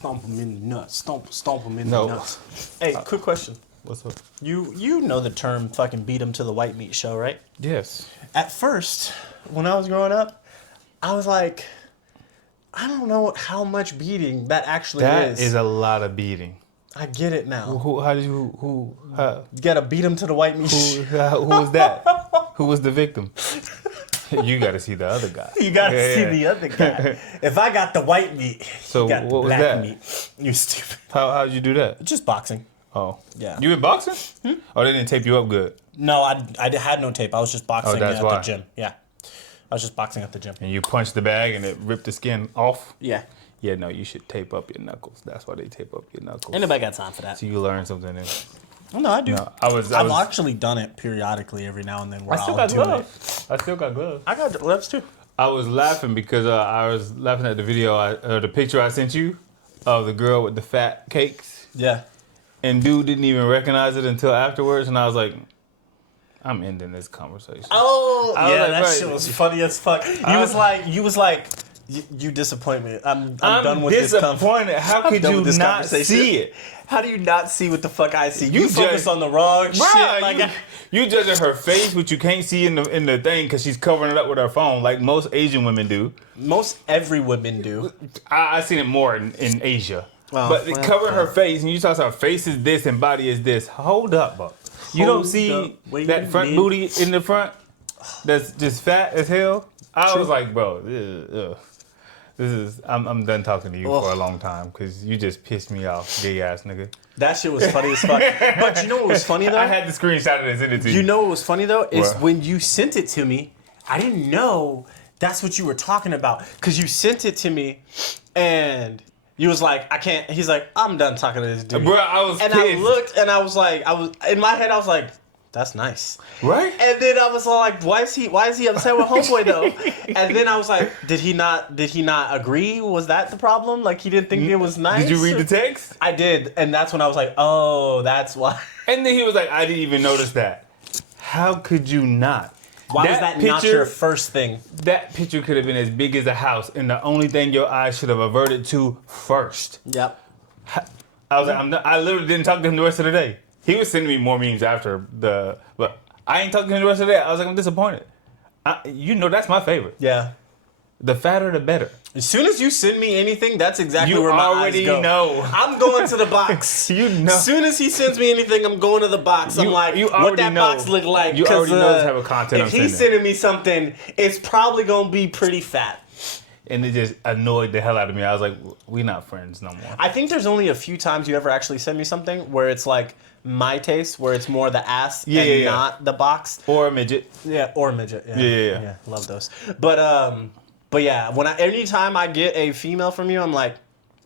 Stomp them in the nuts. Stomp them in the nuts. Hey, quick question. What's up? You know the term fucking beat 'em to the white meat show, right? Yes. At first, when I was growing up, I was like, I don't know how much beating that actually is. That is a lot of beating. I get it now. How? You gotta beat 'em to the white meat show. Who was that? Who was the victim? You gotta see the other guy. You gotta see the other guy. If I got the white meat, so you got what the was black that? meat. You stupid. How'd you do that? Just boxing. Oh. Yeah. You been boxing? Oh, they didn't tape you up good. No, I had no tape. I was just boxing at why. the gym. Yeah. I was just boxing at the gym. And you punched the bag and it ripped the skin off? Yeah. Yeah, no, you should tape up your knuckles. That's why they tape up your knuckles. Ain't nobody got time for that. So you learn something new. No, I do. No, I've actually done it periodically every now and then. Where I still I'll got do gloves. I still got gloves. I got gloves too. I was laughing because I was laughing at the video, the picture I sent you of the girl with the fat cakes. Yeah. And dude didn't even recognize it until afterwards. And I was like, I'm ending this conversation. Oh, yeah, like, that right. shit was funny as fuck. You was like, you disappoint me. I'm done with this disappointed. How could you not see it? How do you not see what the fuck I see? You just focus on the wrong shit. Like you judging her face, which you can't see in the thing because she's covering it up with her phone, like most Asian women do. Most every women do. I seen it more in Asia. Oh, but they cover her face, and you talk about her face is this and body is this. Hold up, bro. You don't see that front booty in the front that's just fat as hell? I was like, bro, I'm done talking to you for a long time because you just pissed me off, gay ass nigga. That shit was funny as fuck. But you know what was funny though? I had the screenshot and sent it to you. You know what was funny though? Is when you sent it to me, I didn't know that's what you were talking about. Because you sent it to me and you was like, I can't. He's like, I'm done talking to this dude. Bro, I was and pissed. I looked and I was like, in my head, I was like, that's nice. Right? And then I was all like, why is he upset with homeboy though? And then I was like, did he not agree? Was that the problem? Like he didn't think it was nice? Did you read the text? I did. And that's when I was like, oh, that's why. And then he was like, I didn't even notice that. How could you not? Why was that not your first thing? That picture could have been as big as a house, and the only thing your eyes should have averted to first. Yep. I was like, I literally didn't talk to him the rest of the day. He was sending me more memes after but I ain't talking to him the rest of the day. I was like, I'm disappointed. You know that's my favorite. Yeah. The fatter, the better. As soon as you send me anything, that's exactly You where my already eyes go. know. I'm going to the box. You know. As soon as he sends me anything, I'm going to the box. I'm like, what that box look like? You already know the type of content I'm if sending. he's sending me something, it's probably going to be pretty fat. And it just annoyed the hell out of me. I was like, we not friends no more. I think there's only a few times you ever actually send me something where it's like my taste, where it's more the ass and not the box. Or a midget. Yeah, or a midget. Yeah. Yeah. Love those. But yeah, anytime I get a female from you, I'm like,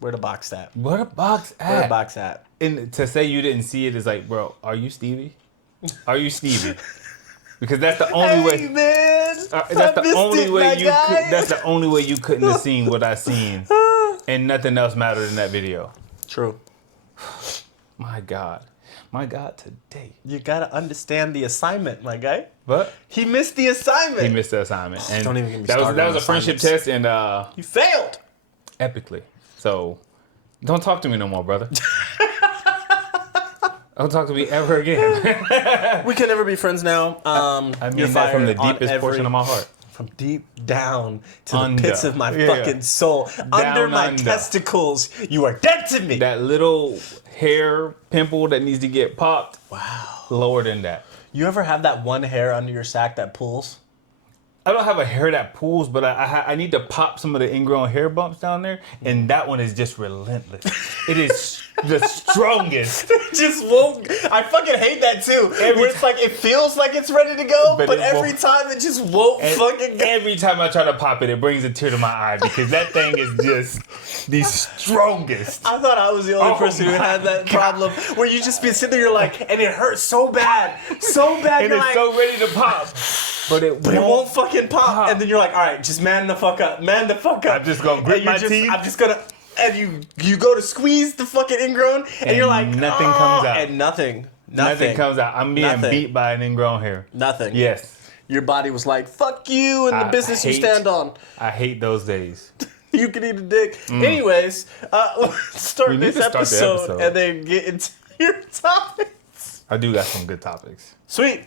where the box at? Where the box at? Where the box at? And to say you didn't see it is like, bro, are you Stevie? Are you Stevie? Because that's the only way. Man, that's the only way you could. That's the only way you couldn't have seen what I seen, and nothing else mattered in that video. True. My God, today. You gotta understand the assignment, my guy. But he missed the assignment. He missed the assignment, and don't even get me started. That was a friendship test, and he failed epically. So, don't talk to me no more, brother. Don't talk to me ever again. We can never be friends now. I mean that from the deepest portion of my heart. From deep down to the pits of my fucking soul. Under my testicles. You are dead to me. That little hair pimple that needs to get popped. Wow. Lower than that. You ever have that one hair under your sack that pulls? I don't have a hair that pulls, but I need to pop some of the ingrown hair bumps down there, and that one is just relentless. It is the strongest. Just won't. I fucking hate that too. Where it's like it feels like it's ready to go, but every time it just won't fucking go. Every time I try to pop it, it brings a tear to my eye because that thing is just the strongest. I thought I was the only person who had that problem where you just be sitting there, you're like, and it hurts so bad, and you're it's like, so ready to pop. But it won't fucking pop. And then you're like, all right, just man the fuck up. Man the fuck up. I'm just going to grip my teeth. I'm just going to... And you go to squeeze the fucking ingrown, and you're like... Nothing comes out. And nothing comes out. I'm being beat by an ingrown hair. Nothing. Yes. Your body was like, fuck you and the business you stand on. I hate those days. You can eat a dick. Anyways, let's start this episode and then get into your topics. I do got some good topics. Sweet.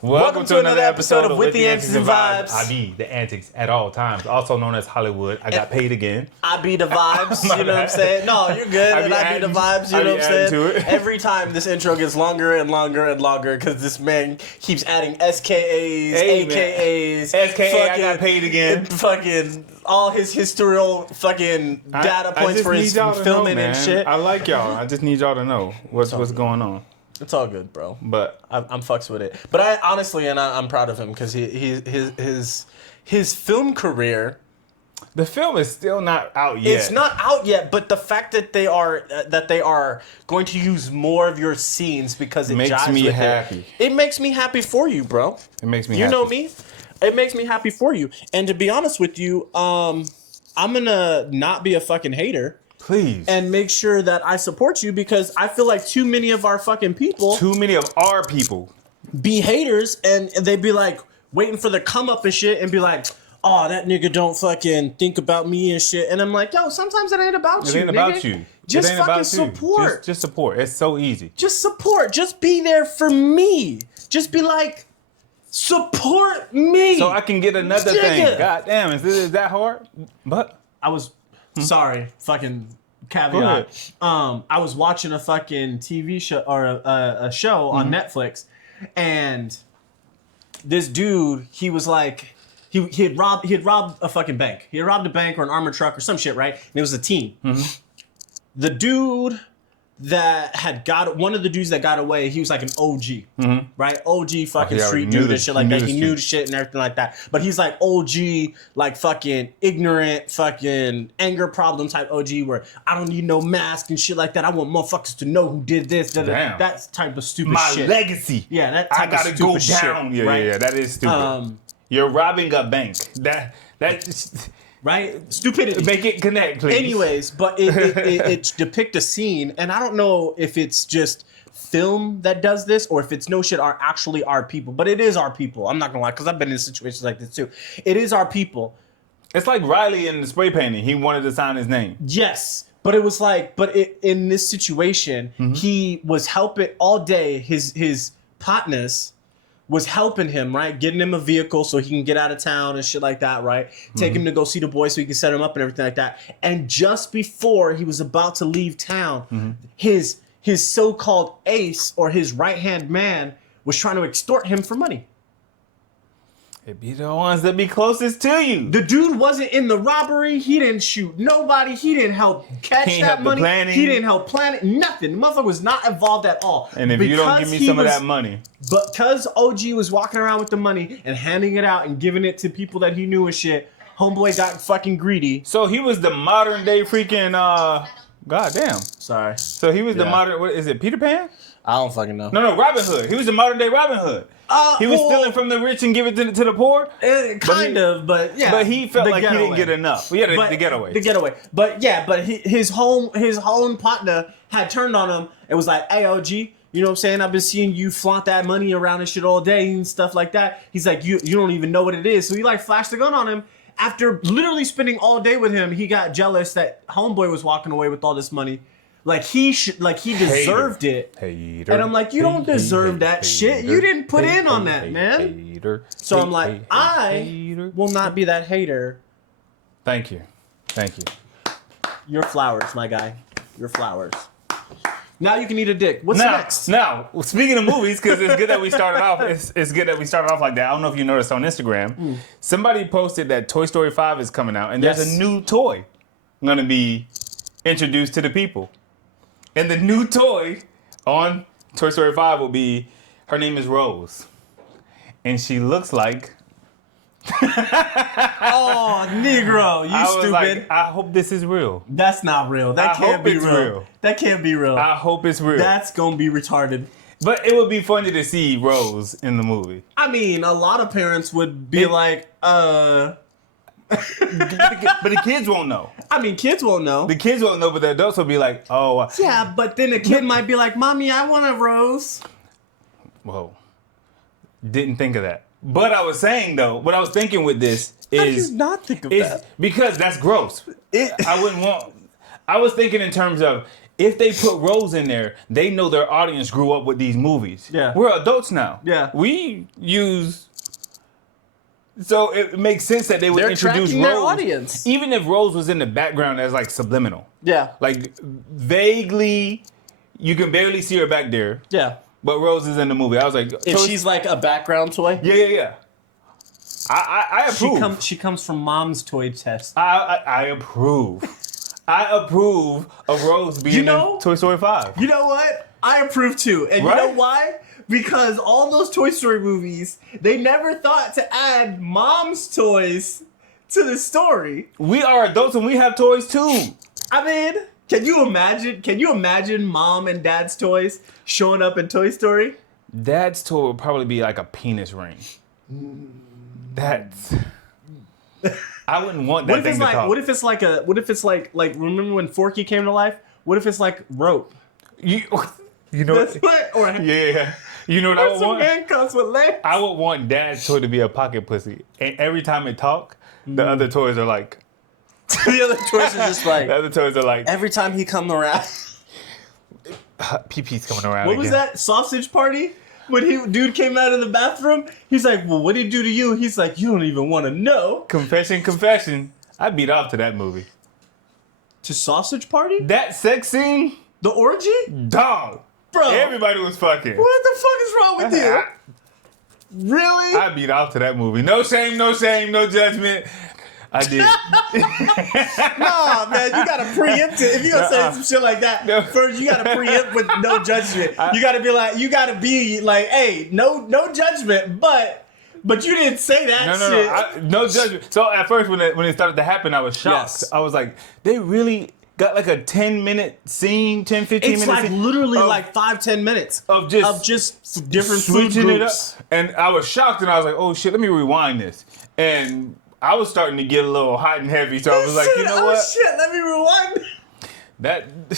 Welcome to another episode of With the Antics and Vibes. I be the antics at all times, also known as Hollywood. I got paid again. I be the vibes, you know what I'm saying? No, you're good. And I be the vibes, you know what I'm saying? Every time this intro gets longer and longer and longer because this man keeps adding SKAs, AKAs. SKA, I got paid again. Fucking all his historical fucking data points for his filming and shit. I like y'all. I just need y'all to know what's going on. It's all good, bro. But I'm fucks with it. But I honestly, I'm proud of him because his film career. The film is still not out yet. It's not out yet, but the fact that they are going to use more of your scenes because it makes me happy. It makes me happy for you, bro. It makes me happy. You know me. It makes me happy for you. And to be honest with you, I'm gonna not be a fucking hater. Please. And make sure that I support you because I feel like too many of our fucking people. Too many of our people. Be haters and they be like waiting for the come up and shit and be like, oh, that nigga don't fucking think about me and shit. And I'm like, yo, sometimes it ain't about you. It ain't about you. Just fucking support. Just support. It's so easy. Just support. Just be there for me. Just be like, support me. So I can get another thing. God damn, is that hard? But I was sorry, fucking caveat. I was watching a fucking TV show or a show on Netflix, and this dude, he was like, he had robbed a fucking bank. He had robbed a bank or an armored truck or some shit, right? And it was a team. The dude that one of the dudes that got away, he was like an OG, right? OG fucking street dude and shit like that. He knew the shit and everything like that. But he's like OG, like fucking ignorant, fucking anger problem type OG where I don't need no mask and shit like that. I want motherfuckers to know who did this. That type of stupid shit. My legacy. Yeah, that type of stupid shit. I gotta go down. Yeah, right? Yeah, that is stupid. You're robbing a bank. That right? Stupidity. Make it connect, please. Anyways, but it depicts a scene, and I don't know if it's just film that does this or if it's no shit are actually our people. But it is our people. I'm not gonna lie, because I've been in situations like this too. It is our people. It's like Riley in the spray painting. He wanted to sign his name. Yes. But it was like, in this situation, he was helping all day. His partners was helping him, right? Getting him a vehicle so he can get out of town and shit like that, right? Take him to go see the boys so he can set him up and everything like that. And just before he was about to leave town, his so-called ace or his right-hand man was trying to extort him for money. It be the ones that be closest to you. The dude wasn't in the robbery. He didn't shoot nobody. He didn't help catch that money. He didn't help plan it. Nothing. The motherfucker was not involved at all. And if you don't give me some of that money. But because OG was walking around with the money and handing it out and giving it to people that he knew and shit, homeboy got fucking greedy. So he was the modern day freaking, goddamn. Sorry. So he was the modern, what is it, Peter Pan? I don't fucking know. No, Robin Hood. He was the modern day Robin Hood. He was stealing from the rich and giving it to the poor. But yeah. But he felt like he didn't get enough. Yeah, the getaway. The getaway. But yeah, his own partner had turned on him and was like, "Hey, OG, you know what I'm saying? I've been seeing you flaunt that money around and shit all day and stuff like that." He's like, "You don't even know what it is." So he like flashed the gun on him. After literally spending all day with him, he got jealous that homeboy was walking away with all this money. Like he deserved it. Hater. And I'm like, you don't deserve that shit. You didn't put in on that, man. So I'm like, I will not be that hater. Thank you. Your flowers, my guy. Your flowers. Now you can eat a dick. What's next? Now, speaking of movies, because it's good that we started off. It's good that we started off like that. I don't know if you noticed on Instagram. Somebody posted that Toy Story 5 is coming out, and there's a new toy going to be introduced to the people. And the new toy on Toy Story 5 will be, her name is Rose. And she looks like... Oh, Negro, you stupid. Like, I hope this is real. That's not real. That can't be real. That can't be real. I hope it's real. That's going to be retarded. But it would be funny to see Rose in the movie. I mean, a lot of parents would be like, But the kids won't know. I mean, kids won't know. The kids won't know, but the adults will be like, oh. Yeah, but then the kid might be like, Mommy, I want a rose. Whoa. Didn't think of that. But I was saying, though, what I was thinking with this is... How do you not think of that? Because that's gross. I wouldn't want... I was thinking in terms of, if they put Rose in there, they know their audience grew up with these movies. Yeah. We're adults now. Yeah. We use... So it makes sense that they would introduce Rose. Their audience. Even if Rose was in the background as like subliminal. Yeah. Like vaguely, you can barely see her back there. Yeah. But Rose is in the movie. I was like, if she's like a background toy. Yeah. I approve. She comes from Mom's toy test. I approve. I approve of Rose being in Toy Story 5. You know what? I approve too. And you know why? Because all those Toy Story movies, they never thought to add Mom's toys to the story. We are adults and we have toys too. I mean, can you imagine Mom and Dad's toys showing up in Toy Story? Dad's toy would probably be like a penis ring. That's... I wouldn't want that thing to talk. What if it's like remember when Forky came to life? What if it's like rope? You know what? Yeah. You know what I would want? Handcuffs with legs. I would want Dad's toy to be a pocket pussy. And every time it talk, the other toys are like... The other toys are just like... The other toys are like... Every time he come around... Pee-pee's coming around What was that? Sausage party? When dude came out of the bathroom, he's like, well, what did he do to you? He's like, you don't even want to know. Confession. I beat off to that movie. To Sausage Party? That sex scene? The orgy? Dog. Bro. Everybody was fucking. What the fuck is wrong with you? Really? I beat off to that movie. No shame, no judgment. I did. Nah, man, you gotta preempt it. If you gonna say some shit like that, first you gotta preempt with no judgment. You gotta be like, hey, no judgment, but you didn't say that shit. No judgment. So at first when it started to happen, I was shocked. Yes. I was like, they really got like a 10-minute scene, 10, 15 minutes. It's like literally like 5-10 minutes of just different food groups. And I was shocked, and I was like, oh shit, let me rewind this. And I was starting to get a little hot and heavy, so I was like, you know what? Oh shit, let me rewind.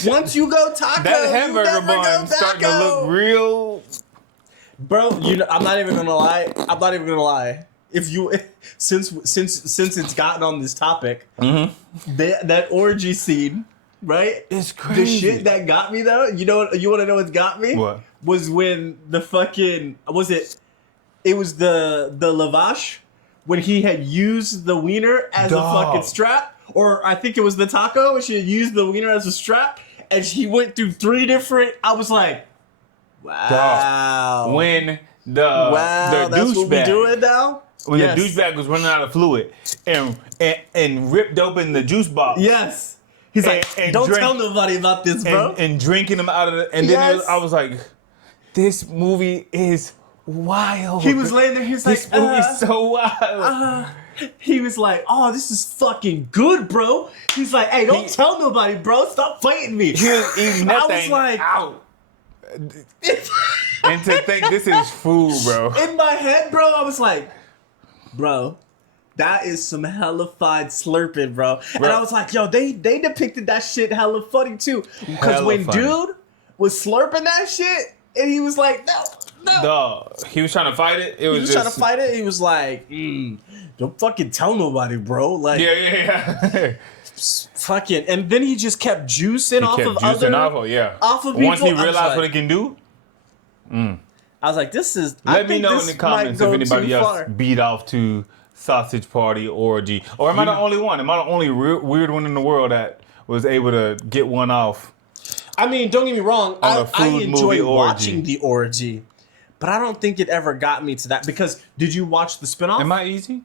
Once you go taco, that hamburger bun starting to look real. Bro, I'm not even gonna lie. If you since it's gotten on this topic, that orgy scene, right? It's crazy. The shit that got me though, you want to know what got me? What? Was when the fucking it was the lavash when he had used the wiener as a fucking strap, or I think it was the taco when she had used the wiener as a strap, and she went through 3 different. I was like, wow. Dog. When the that's what we doing now. When the douchebag was running out of fluid and ripped open the juice box. Yes. He's like, don't tell nobody about this, bro. And drinking them out of it. And then I was like, this movie is wild. He was laying there. He's like, this movie's so wild. He was like, oh, this is fucking good, bro. He's like, hey, don't tell nobody, bro. Stop fighting me. He was eating that thing out. And to think this is food, bro. In my head, bro, I was like, bro, that is some hellified slurping, bro. And I was like, yo, they depicted that shit hella funny too. Because when dude was slurping that shit, and he was like, no. He was trying to fight it. He was trying to fight it. He was like, don't fucking tell nobody, bro. Like, yeah. Fucking, and then he just kept juicing off of people. Once he realized what it can do. I was like, this is... Let me know in the comments if anybody else beat off to Sausage Party Orgy. Or am I the only one? Am I the only weird one in the world that was able to get one off? I mean, don't get me wrong. I enjoy watching the orgy. But I don't think it ever got me to that. Because, did you watch the spinoff? Am I easy?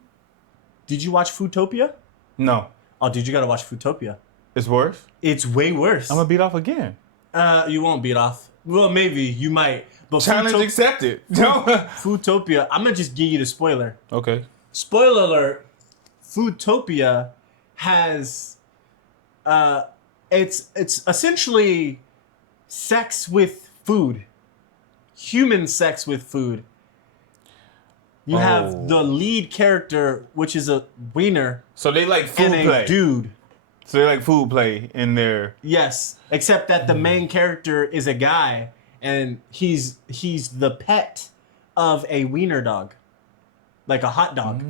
Did you watch Foodtopia? No. Oh, dude, you gotta watch Foodtopia. It's worse? It's way worse. I'm gonna beat off again. You won't beat off. Well, maybe. You might. But challenge accepted. Foodtopia. I'm gonna just give you the spoiler. Okay. Spoiler alert. Foodtopia has it's essentially sex with food. Human sex with food. You have the lead character, which is a wiener. So they like food and play. a dude. So they like food play in their... Yes, except that the main character is a guy, and he's the pet of a wiener dog, like a hot dog.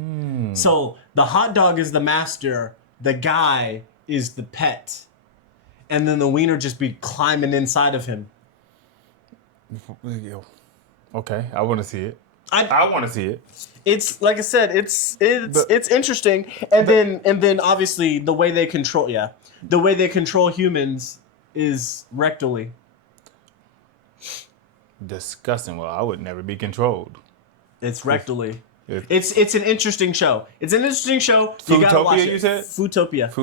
So the hot dog is the master, the guy is the pet, and then the wiener just be climbing inside of him. Okay, I want to see it. I want to see it. It's like I said, it's interesting, and then obviously the way they control humans is rectally. Disgusting. Well, I would never be controlled. It's rectally. It's an interesting show. It's an interesting show. You gotta watch it. You said? Foodtopia.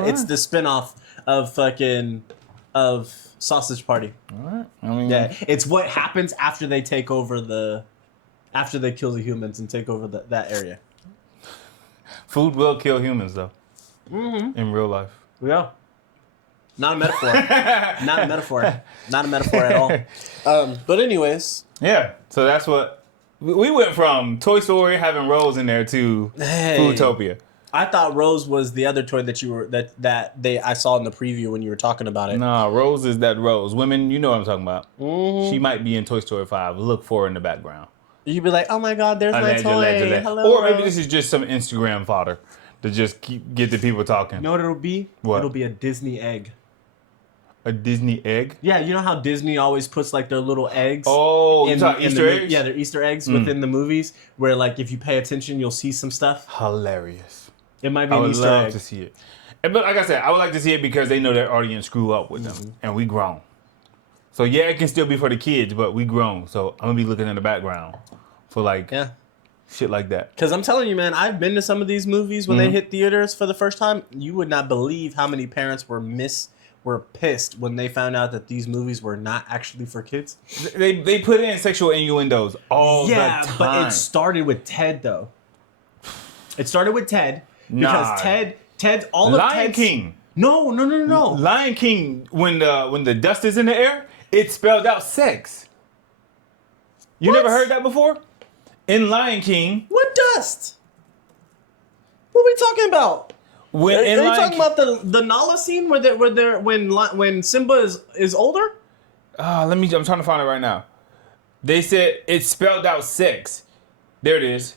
Right. It's the spinoff of Sausage Party. All right. I mean, yeah, it's what happens after they take over after they kill the humans and take over that area. Food will kill humans, though. In real life. Yeah. Not a metaphor. Not a metaphor. Not a metaphor at all. But anyways. Yeah. So that's what we went from Toy Story having Rose in there to Foodtopia. I thought Rose was the other toy that I saw in the preview when you were talking about it. Nah, Rose is that Rose. Women, you know what I'm talking about. She might be in Toy Story 5. Look for her in the background. You'd be like, oh my God, there's my toy. Hello, or maybe Rose. this is just some Instagram fodder to just get the people talking. You know what it'll be? What? It'll be a Disney egg. A Disney egg? Yeah, you know how Disney always puts like their little eggs? Oh, you talking Easter eggs? Yeah, they're Easter eggs within the movies where like if you pay attention, you'll see some stuff. Hilarious. It might be an Easter egg. I would love to see it. But like I said, I would like to see it because they know their audience screw up with them. And we grown. So yeah, it can still be for the kids, but we grown. So I'm going to be looking in the background for like shit like that. Because I'm telling you, man, I've been to some of these movies when they hit theaters for the first time. You would not believe how many parents were pissed when they found out that these movies were not actually for kids. They put in sexual innuendos all the time. Yeah, but it started with Ted, though. It started with Ted because Ted's all of Lion King. No. Lion King, when the dust is in the air, it spelled out sex. You never heard that before? In Lion King. What dust? What are we talking about? Are you talking about the Nala scene when Simba is older? I'm trying to find it right now. They said it spelled out sex. There it is.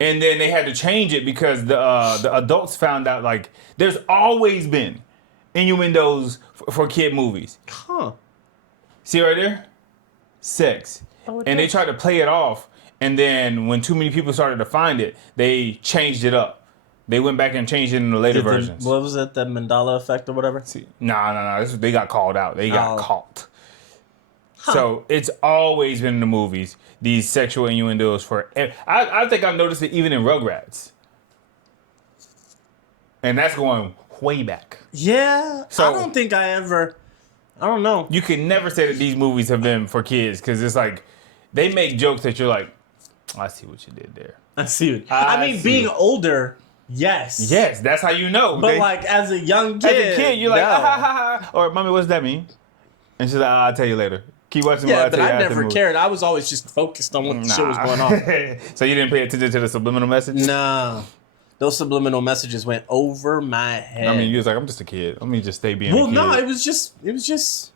And then they had to change it because the adults found out like there's always been innuendos for kid movies. Huh. See right there? Sex. And they tried to play it off. And then when too many people started to find it, they changed it up. They went back and changed it in the later versions. What was it? The Mandela effect or whatever? No. They got called out. They got caught. Huh. So it's always been in the movies, these sexual innuendos for... I think I've noticed it even in Rugrats. And that's going way back. Yeah. So, I don't think I don't know. You can never say that these movies have been for kids because it's like they make jokes that you're like, I see what you did there. I see it. I mean, being older... Yes. Yes, that's how you know. But like as a young kid, you're like, ha ha ha. Or, mommy, what does that mean? And she's like, I'll tell you later. Keep watching. Yeah, but I never cared. I was always just focused on what the shit was going on. So you didn't pay attention to the subliminal message? Nah. Those subliminal messages went over my head. I mean, you was like, I'm just a kid. Let me just stay being a kid. Well, no, it was just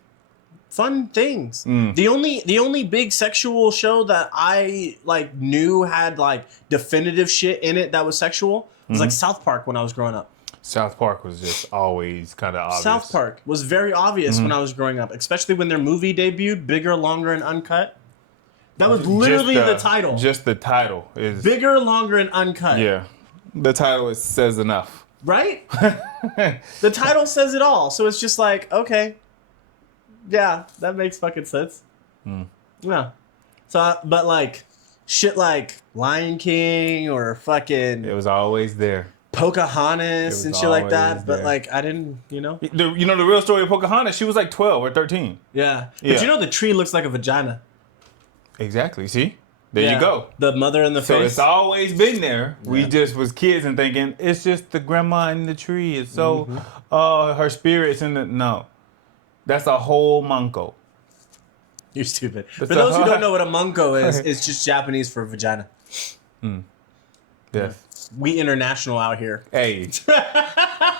fun things. The only big sexual show that I like knew had like definitive shit in it that was sexual was like South Park when I was growing up. South Park was just always kind of obvious. South Park was very obvious when I was growing up, especially when their movie debuted, Bigger, Longer, and Uncut. That was literally the title. Just the title is Bigger, Longer, and Uncut. Yeah, the title says enough, right? The title says it all. So it's just like, okay, yeah, that makes fucking sense. Yeah. So, but like shit like Lion King or fucking... It was always there. Pocahontas and shit like that. But like, I didn't, You know the real story of Pocahontas? She was like 12 or 13. Yeah. But you know the tree looks like a vagina. Exactly. See? There you go. The mother in the face. So it's always been there. Yeah. We just was kids and thinking, it's just the grandma in the tree. It's so... her spirit's in the... No. That's a whole manco. You're stupid. For those who don't know what a munko is, it's just Japanese for vagina. Yeah. We international out here. Hey.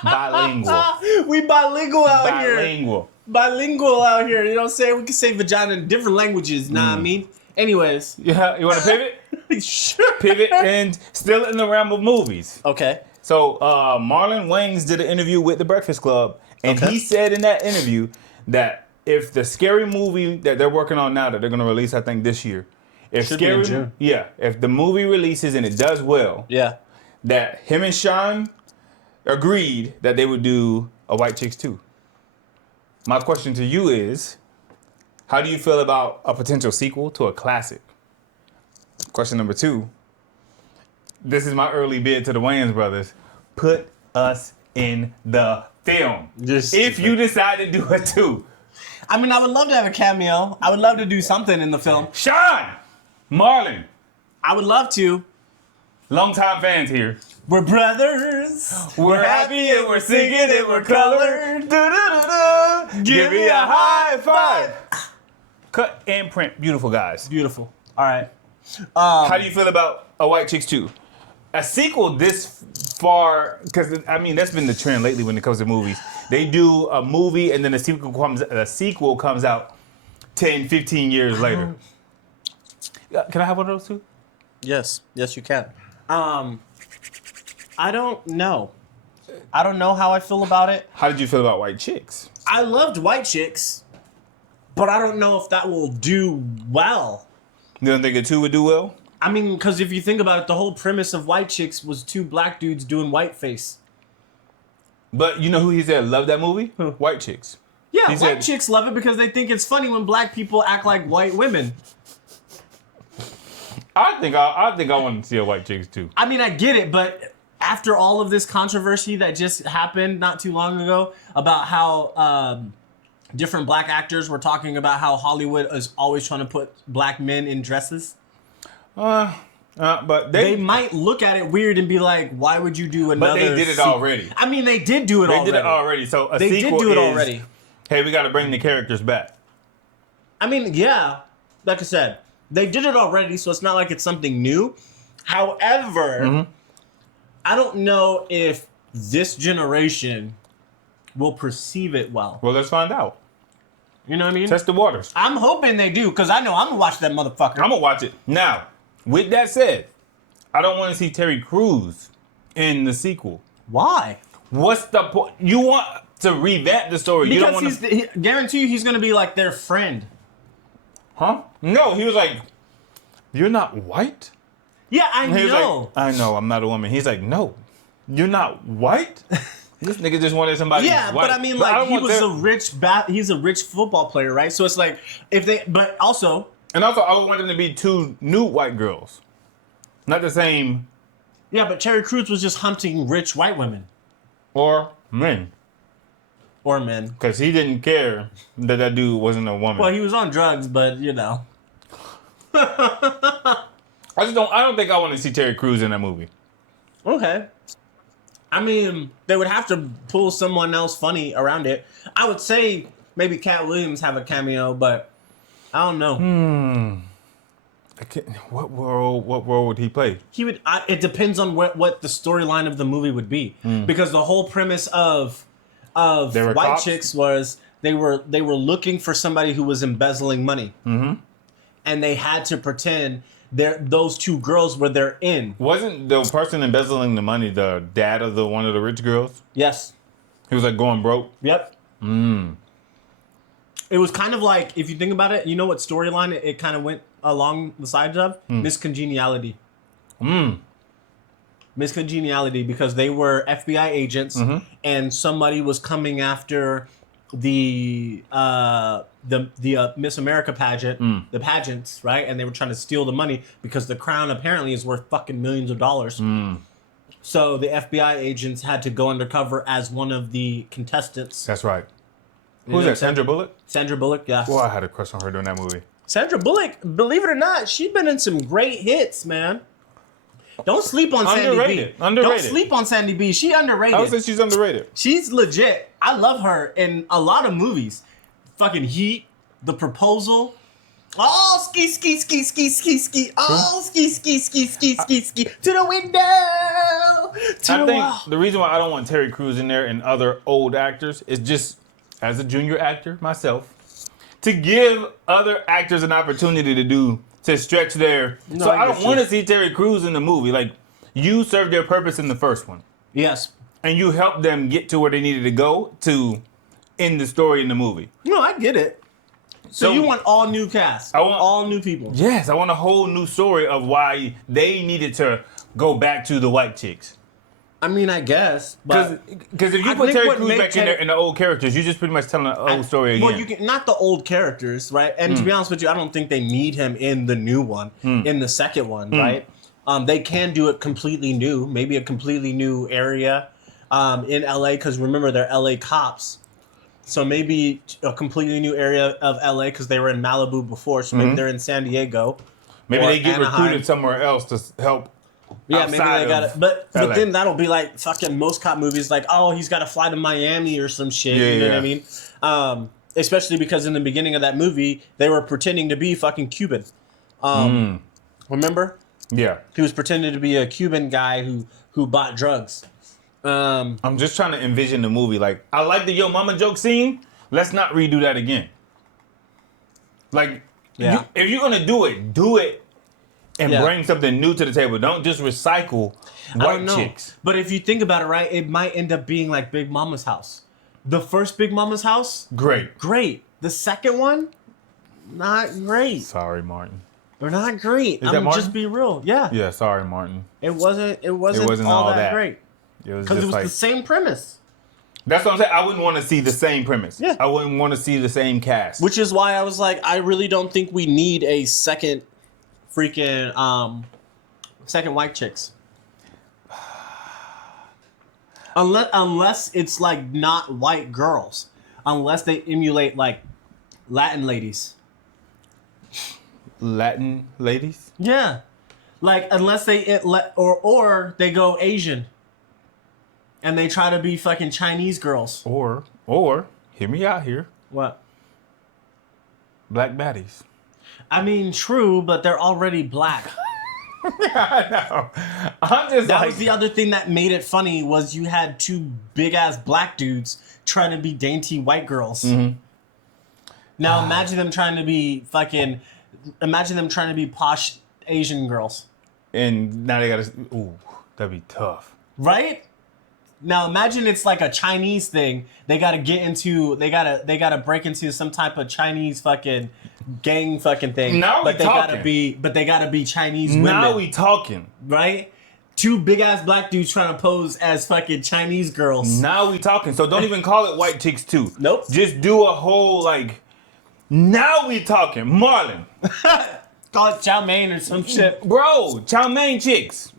Bilingual. We bilingual out here. Bilingual out here. You know what I'm saying? We can say vagina in different languages. Know what I mean? Anyways. Yeah, you want to pivot? Sure. Pivot, and still in the realm of movies. Okay. So Marlon Wayans did an interview with The Breakfast Club, and he said in that interview that if the scary movie that they're working on now that they're going to release, I think this year, if the movie releases and it does well, that him and Sean agreed that they would do a White Chicks 2. My question to you is, how do you feel about a potential sequel to a classic? Question number 2. This is my early bid to the Wayans brothers. Put us in the film. If you decide to do it too. I mean, I would love to have a cameo. I would love to do something in the film. Sean! Marlon! I would love to. Longtime fans here. We're brothers. We're happy and we're singing and we're colored. Give me a high five. Cut and print. Beautiful, guys. Beautiful. All right. How do you feel about a White Chicks 2? A sequel this far, because I mean that's been the trend lately when it comes to movies. They do a movie and then a sequel comes out 10, 15 years later. Can I have one of those two? Yes, you can. I don't know. I don't know how I feel about it. How did you feel about White Chicks? I loved White Chicks, but I don't know if that will do well. You don't think a 2 would do well? I mean, because if you think about it, the whole premise of White Chicks was 2 black dudes doing whiteface. But you know who he said loved that movie? Who? White Chicks. Yeah, White Chicks love it because they think it's funny when black people act like white women. I think I want to see a White Chicks too. I mean, I get it, but after all of this controversy that just happened not too long ago about how different black actors were talking about how Hollywood is always trying to put black men in dresses. But they might look at it weird and be like, "Why would you do another?" But they did it already. I mean, they did do it already. They did it already. So they did do it already. Hey, we got to bring the characters back. I mean, yeah, like I said, they did it already, so it's not like it's something new. However, I don't know if this generation will perceive it well. Well, let's find out. You know what I mean? Test the waters. I'm hoping they do, because I know I'm going to watch that motherfucker. I'm going to watch it. Now, with that said, I don't want to see Terry Crews in the sequel. Why? What's the point? You want to revamp the story. Because you don't want to... guarantee you he's going to be like their friend. Huh? No, he was like, "You're not white?" Yeah, I know. Like, I know, I'm not a woman. He's like, "No, you're not white?" This nigga just wanted somebody Yeah, who's white. but I mean, like, he's a rich football player, right? So it's like, but also... And also, I would want them to be 2 new white girls. Not the same... Yeah, but Terry Crews was just hunting rich white women. Or men. Or men. Because he didn't care that dude wasn't a woman. Well, he was on drugs, but, you know. I don't think I want to see Terry Crews in that movie. Okay. I mean, they would have to pull someone else funny around it. I would say maybe Cat Williams have a cameo, but I don't know. What role would he play? He would. It depends on what the storyline of the movie would be, because the whole premise of White cops? Chicks was they were looking for somebody who was embezzling money, and they had to pretend those 2 girls were their in. Wasn't the person embezzling the money the dad of one of the rich girls? Yes. He was like going broke? Yep. It was kind of like, if you think about it, you know what storyline it kind of went along the sides of? Miscongeniality. Miscongeniality, because they were FBI agents and somebody was coming after the Miss America pageant, the pageants, right? And they were trying to steal the money because the crown apparently is worth fucking millions of dollars. So the FBI agents had to go undercover as one of the contestants. That's right. Who's that? Sandra Bullock? Sandra Bullock, yeah. Well, I had a crush on her during that movie. Sandra Bullock, believe it or not, she's been in some great hits, man. Don't sleep on Sandy B. Underrated. Don't sleep on Sandy B. She underrated. I would say she's underrated. She's legit. I love her in a lot of movies. Fucking Heat, The Proposal. Oh, ski, ski, ski, ski, ski, ski. Oh, ski, ski, ski, ski, ski, ski. To the window. I think the reason why I don't want Terry Crews in there and other old actors is just, as a junior actor myself, to give other actors an opportunity to stretch their. No, so I don't want to see Terry Crews in the movie. Like, you served their purpose in the first one. Yes. And you helped them get to where they needed to go to end the story in the movie. No, I get it. So you want all new cast? I want all new people. Yes, I want a whole new story of why they needed to go back to the white chicks. I mean, I guess, but because if you put Terry Crews back in there in the old characters, you're just pretty much telling the old story again. Well, you can not the old characters, right? And to be honest with you, I don't think they need him in the new one, in the second one, right? They can do it completely new, maybe a completely new area in LA, because remember they're LA cops, so maybe a completely new area of LA because they were in Malibu before, so maybe they're in San Diego. Maybe they get recruited somewhere else to help. Yeah, maybe they got it. But then that'll be like fucking most cop movies, like, oh, he's got to fly to Miami or some shit. You know what I mean? Especially because in the beginning of that movie, they were pretending to be fucking Cuban. Remember? Yeah. He was pretending to be a Cuban guy who bought drugs. I'm just trying to envision the movie. Like, I like the Yo Mama joke scene. Let's not redo that again. Like, if you're going to do it. And bring something new to the table. Don't just recycle white chicks. But if you think about it, right, it might end up being like Big Mama's house. The first Big Mama's house, great. The second one, not great. Sorry, Martin. They're not great. I'm gonna just be real. Yeah. Yeah. Sorry, Martin. It wasn't all that great. Because it was the same premise. That's what I'm saying. I wouldn't want to see the same premise. Yeah. I wouldn't want to see the same cast. Which is why I was like, I really don't think we need a second. Freaking second white chicks. Unless it's like not white girls. Unless they emulate like Latin ladies. Latin ladies? Yeah. Like unless they or they go Asian. And they try to be fucking Chinese girls. Or hear me out here. What? Black baddies. I mean, true, but they're already black. I know. That was the other thing that made it funny was you had two big ass black dudes trying to be dainty white girls. Now imagine them trying to be posh Asian girls. And now they gotta. Ooh, that'd be tough. Right? Now imagine it's like a Chinese thing. They gotta break into some type of Chinese fucking gang fucking thing. Now we talking. They gotta be Chinese women. Now we talking. Right? Two big ass black dudes trying to pose as fucking Chinese girls. Now we talking. So don't even call it White Chicks 2. Nope. Just do a whole like. Now we talking. Marlon. Call it Chowman or some shit. Bro, Chowman Chicks.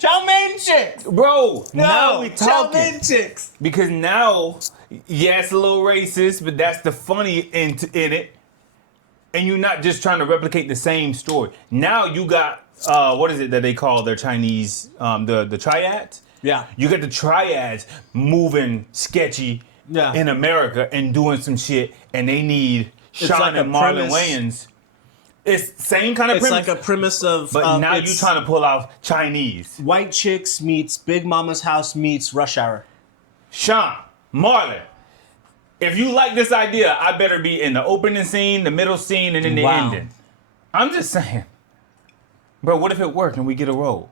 Chowman Chicks. Bro, now we talking. Chowman Chicks. Because now, yeah, it's a little racist, but that's the funny in it. And you're not just trying to replicate the same story. Now you got, what is it that they call their Chinese, the triads? Yeah. You got the triads moving sketchy in America and doing some shit, and they need Sean and Marlon Wayans. It's same kind of premise. It's like a premise of... But now you're trying to pull off Chinese. White Chicks meets Big Mama's House meets Rush Hour. Sean, Marlon, if you like this idea, I better be in the opening scene, the middle scene, and then the ending. I'm just saying. Bro, what if it worked and we get a role?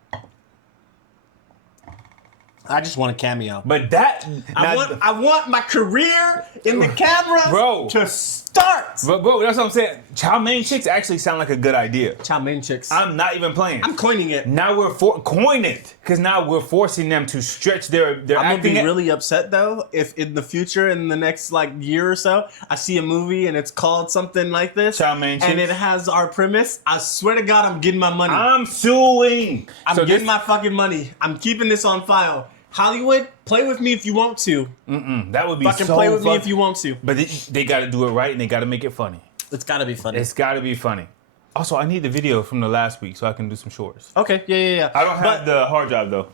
I just want a cameo. But that... I want my career in the camera to start. Bro, that's what I'm saying. Chowman Chicks actually sound like a good idea. Chowman Chicks. I'm not even playing. I'm coining it. Now we're coin it. Because now we're forcing them to stretch their I'm going to be really upset, though, if in the future, in the next year or so, I see a movie and it's called something like this. Chowman Chicks. And it has our premise. I swear to God, I'm getting my money. I'm suing. I'm getting my fucking money. I'm keeping this on file. Hollywood, play with me if you want to. That would be fucking play with me if you want to. But they got to do it right and they got to make it funny. It's got to be funny. It's got to be funny. Also, I need the video from the last week so I can do some shorts. Okay, yeah. I don't have the hard drive though.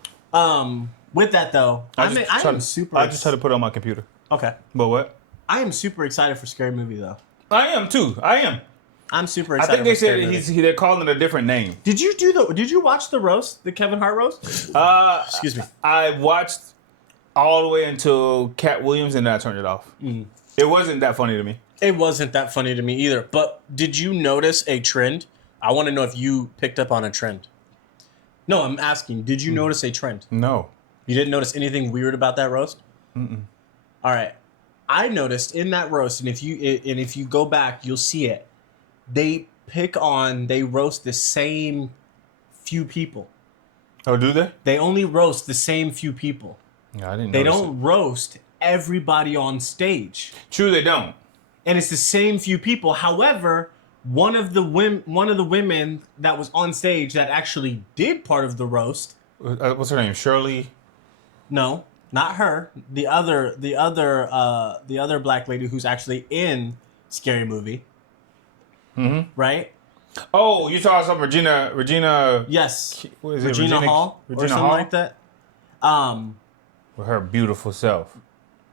With that though, I just try to put it on my computer. Okay. But what? I am super excited for Scary Movie though. I am too. I am. I'm super I excited. think they said they're calling it a different name. Did you watch the roast, the Kevin Hart roast? Excuse me. I watched all the way until Cat Williams and then I turned it off. Mm. It wasn't that funny to me. It wasn't that funny to me either. But did you notice a trend? I want to know if you picked up on a trend. No, I'm asking. Did you notice a trend? No. You didn't notice anything weird about that roast? Mm-mm. All right. I noticed in that roast, and if you go back, you'll see it. They roast the same few people. Oh, do they? They only roast the same few people. Yeah, I didn't. They don't roast everybody on stage. True, they don't. And it's the same few people. However, one of the women that was on stage that actually did part of the roast. What's her name? Shirley? No, not her. The other black lady who's actually in Scary Movie. Mm-hmm. Right? Oh, you talking about Regina? Yes. What is it? Regina Hall or something like that. With her beautiful self.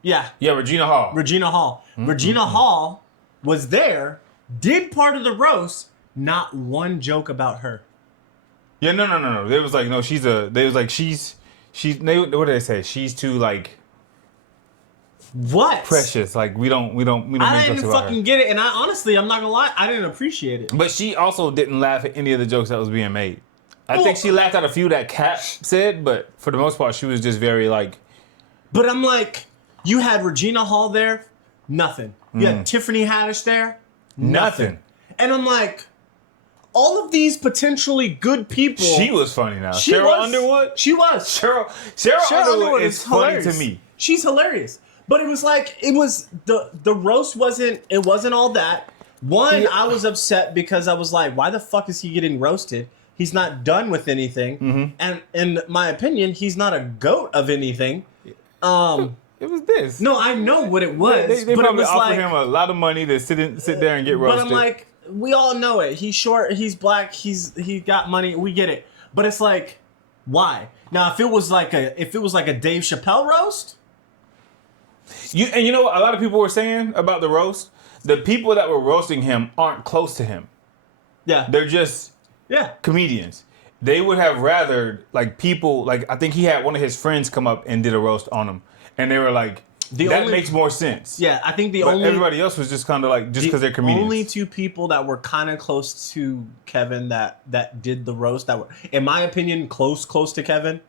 Yeah. Yeah, Regina Hall. Mm-hmm. Regina Hall was there, did part of the roast, not one joke about her. Yeah, no. They was like, no, she's what did they say? She's too like what? Precious. Like we don't I didn't fucking get it, and I'm not gonna lie, I didn't appreciate it. But she also didn't laugh at any of the jokes that was being made. I think she laughed at a few that Kat said, but for the most part, she was just very like. But I'm like, you had Regina Hall there, nothing. You had Tiffany Haddish there, nothing. And I'm like, all of these potentially good people. She was funny now. Cheryl Underwood? She was. Cheryl Underwood is funny to me. She's hilarious. But it was like, the roast wasn't all that. One, I was upset because I was like, why the fuck is he getting roasted? He's not done with anything. Mm-hmm. And in my opinion, he's not a goat of anything. It was this. No, I know what it was. They but probably it was offered him a lot of money to sit there and get roasted. But I'm like, we all know it. He's short. He's black. He got money. We get it. But it's like, why? Now, if it was like a Dave Chappelle roast, you know what a lot of people were saying about the roast? The people that were roasting him aren't close to him. Yeah, they're just comedians. They would have rather like people like I think he had one of his friends come up and did a roast on him, and they were like, that makes more sense. Yeah, I think everybody else was just kind of like just because they're comedians. Only two people that were kind of close to Kevin that did the roast that were, in my opinion, close to Kevin